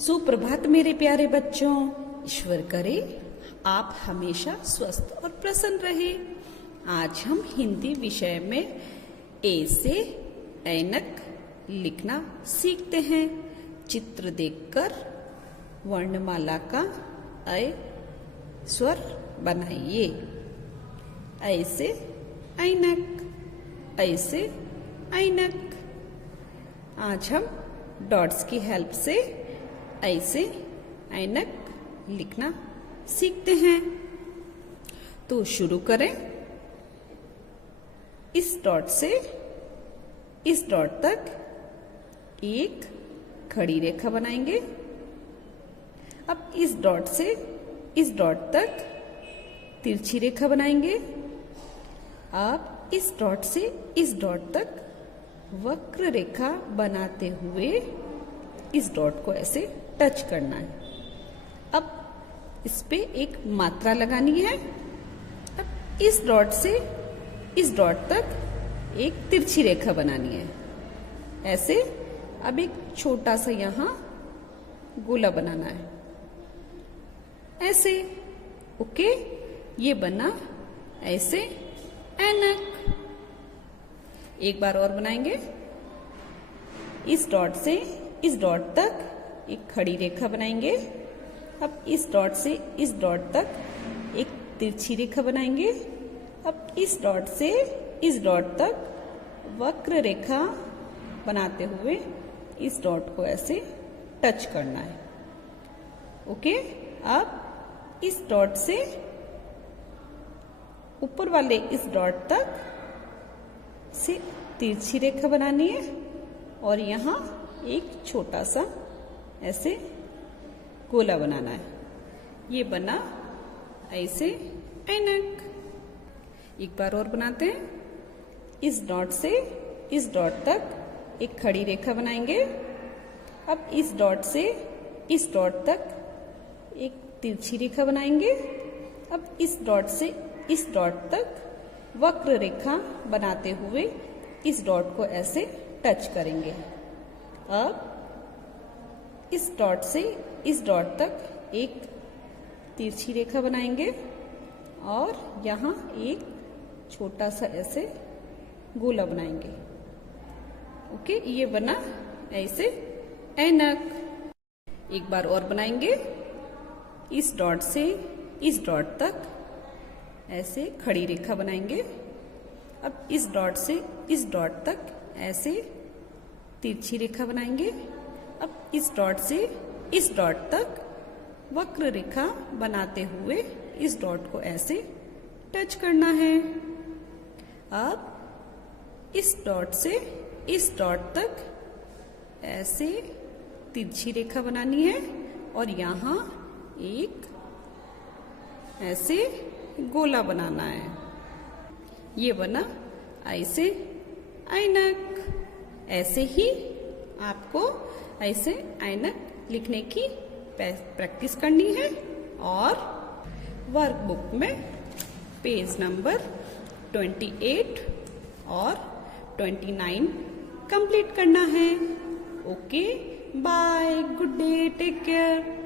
सुप्रभात मेरे प्यारे बच्चों। ईश्वर करे आप हमेशा स्वस्थ और प्रसन्न रहे। आज हम हिंदी विषय में ए से ऐनक लिखना सीखते हैं। चित्र देखकर वर्णमाला का ऐ स्वर बनाइए। ऐ से ऐनक, ऐ से ऐनक। आज हम डॉट्स की हेल्प से ऐसे ऐनक लिखना सीखते हैं। तो शुरू करें। इस डॉट से इस डॉट तक एक खड़ी रेखा बनाएंगे। अब इस डॉट से इस डॉट तक तिरछी रेखा बनाएंगे। अब इस डॉट से इस डॉट तक वक्र रेखा बनाते हुए इस डॉट को ऐसे टच करना है। अब इस पे एक मात्रा लगानी है। अब इस डॉट से इस डॉट तक एक तिरछी रेखा बनानी है ऐसे। अब एक छोटा सा यहां गोला बनाना है ऐसे। ओके, ये बना ऐसे ऐनक। एक बार और बनाएंगे। इस डॉट से इस डॉट तक एक खड़ी रेखा बनाएंगे। अब इस डॉट से इस डॉट तक एक तिरछी रेखा बनाएंगे। अब इस डॉट से इस डॉट तक वक्र रेखा बनाते हुए इस डॉट को ऐसे टच करना है। ओके, अब इस डॉट से ऊपर वाले इस डॉट तक से तिरछी रेखा बनानी है और यहाँ एक छोटा सा ऐसे गोला बनाना है। ये बना ऐसे ऐनक। एक बार और बनाते हैं। इस डॉट से इस डॉट तक एक खड़ी रेखा बनाएंगे। अब इस डॉट से इस डॉट तक एक तिरछी रेखा बनाएंगे। अब इस डॉट से इस डॉट तक वक्र रेखा बनाते हुए इस डॉट को ऐसे टच करेंगे। अब इस डॉट से इस डॉट तक एक तिरछी रेखा बनाएंगे और यहाँ एक छोटा सा ऐसे गोला बनाएंगे। ओके, ये बना ऐसे ऐनक। एक बार और बनाएंगे। इस डॉट से इस डॉट तक ऐसे खड़ी रेखा बनाएंगे। अब इस डॉट से इस डॉट तक ऐसे तिरछी रेखा बनाएंगे। अब इस डॉट से इस डॉट तक वक्र रेखा बनाते हुए इस डॉट को ऐसे टच करना है। अब इस डॉट से इस डॉट तक ऐसे तिरछी रेखा बनानी है और यहाँ एक ऐसे गोला बनाना है। ये बना ऐसे ऐनक। ऐसे ही आपको ऐसे ऐनक लिखने की प्रैक्टिस करनी है और वर्कबुक में पेज नंबर 28 और 29 कंप्लीट करना है। Okay, bye, good day, take care.